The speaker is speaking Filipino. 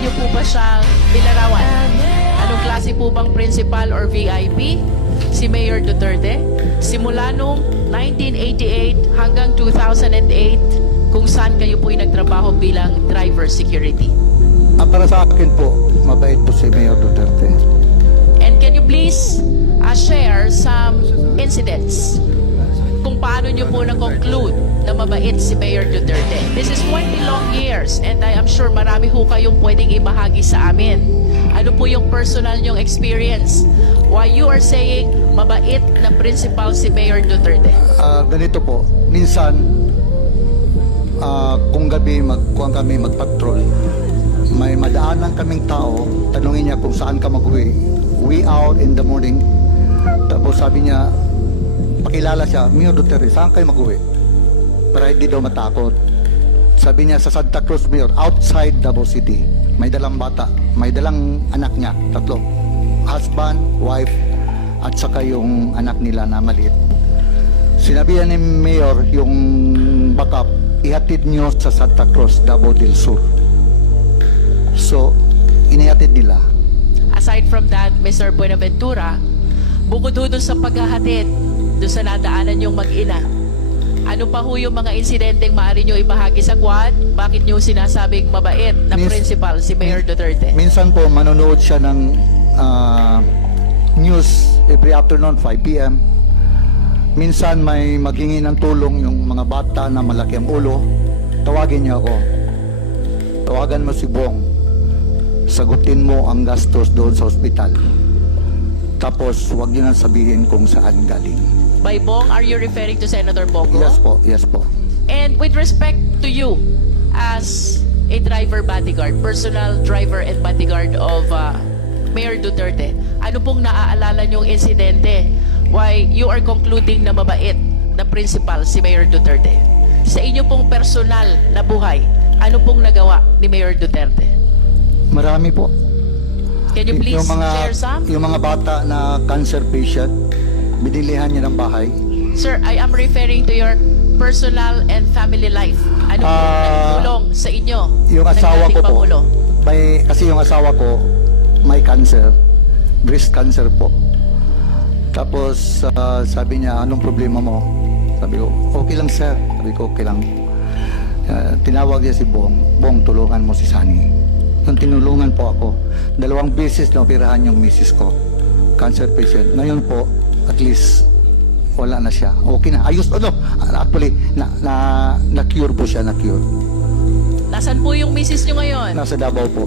niyo po ba siyang ilarawan? Anong klase po bang principal or VIP? Si Mayor Duterte? Simula nung 1988 hanggang 2008, kung saan kayo po'y nagtrabaho bilang driver security. Para sa akin po, mabait po si Mayor Duterte. And can you please share some incidents kung paano nyo po na-conclude na mabait si Mayor Duterte? This is 20 long years and I am sure marami ho kayong pwedeng ibahagi sa amin. Ano po yung personal nyong experience? Why you are saying mabait na principal si Mayor Duterte? Ganito po, minsan, kung gabi kuhaan kami magpatrol, may madaanan kaming tao, tanungin niya kung saan ka mag-uwi. We out in the morning. Tapos sabi niya, pakilala siya, Mayor Duterte, saan kayo mag-uwi? Para hindi daw matakot. Sabi niya, sa Santa Cruz, Mayor, outside Davao City. May dalang bata, may dalang anak niya, 3. Husband, wife, at saka yung anak nila na maliit. Sinabihan ni Mayor yung backup, ihatid niyo sa Santa Cruz, Davao del Sur. So, inihatid nila. Aside from that, Mr. Buenaventura, bukod ho dun sa paghahatid, dun sa nadaanan yung mag-ina, ano pa ho yung mga insidenteng maaari nyo ibahagi sa Quad? Bakit nyo sinasabing mabait na principal si Mayor Duterte? Minsan po, manonood siya ng news every afternoon, 5 p.m. Minsan may maghingi ng tulong yung mga bata na malaki ang ulo. Tawagin niya ako. Tawagan mo si Bong. Sagutin mo ang gastos doon sa ospital. Tapos, huwag niyo na sabihin kung saan galing. By Bong, are you referring to Senator Bongo? Yes po, yes po. And with respect to you as a driver bodyguard, personal driver and bodyguard of Mayor Duterte, ano pong naaalala niyong insidente why you are concluding na mabait na principal si Mayor Duterte? Sa inyo pong personal na buhay, ano pong nagawa ni Mayor Duterte? Marami po. Can you please share some? Yung mga bata na cancer patient, binilihan niya ng bahay. Sir, I am referring to your personal and family life. Ano po nagtulong sa inyo? Yung asawa ko po, Pangulo? kasi yung asawa ko may cancer, breast cancer po. Tapos sabi niya, anong problema mo? Sabi ko, okay lang sir. Sabi ko, okay lang. Tinawag niya si Bong, Bong, tulungan mo si Sunny. Nung tinulungan po ako, 2 beses na operahan yung misis ko, cancer patient. Ngayon po, at least wala na siya. Okay na. Ayos. Actually, na-cure po siya, na-cure. Nasaan po yung misis nyo ngayon? Nasa Davao po.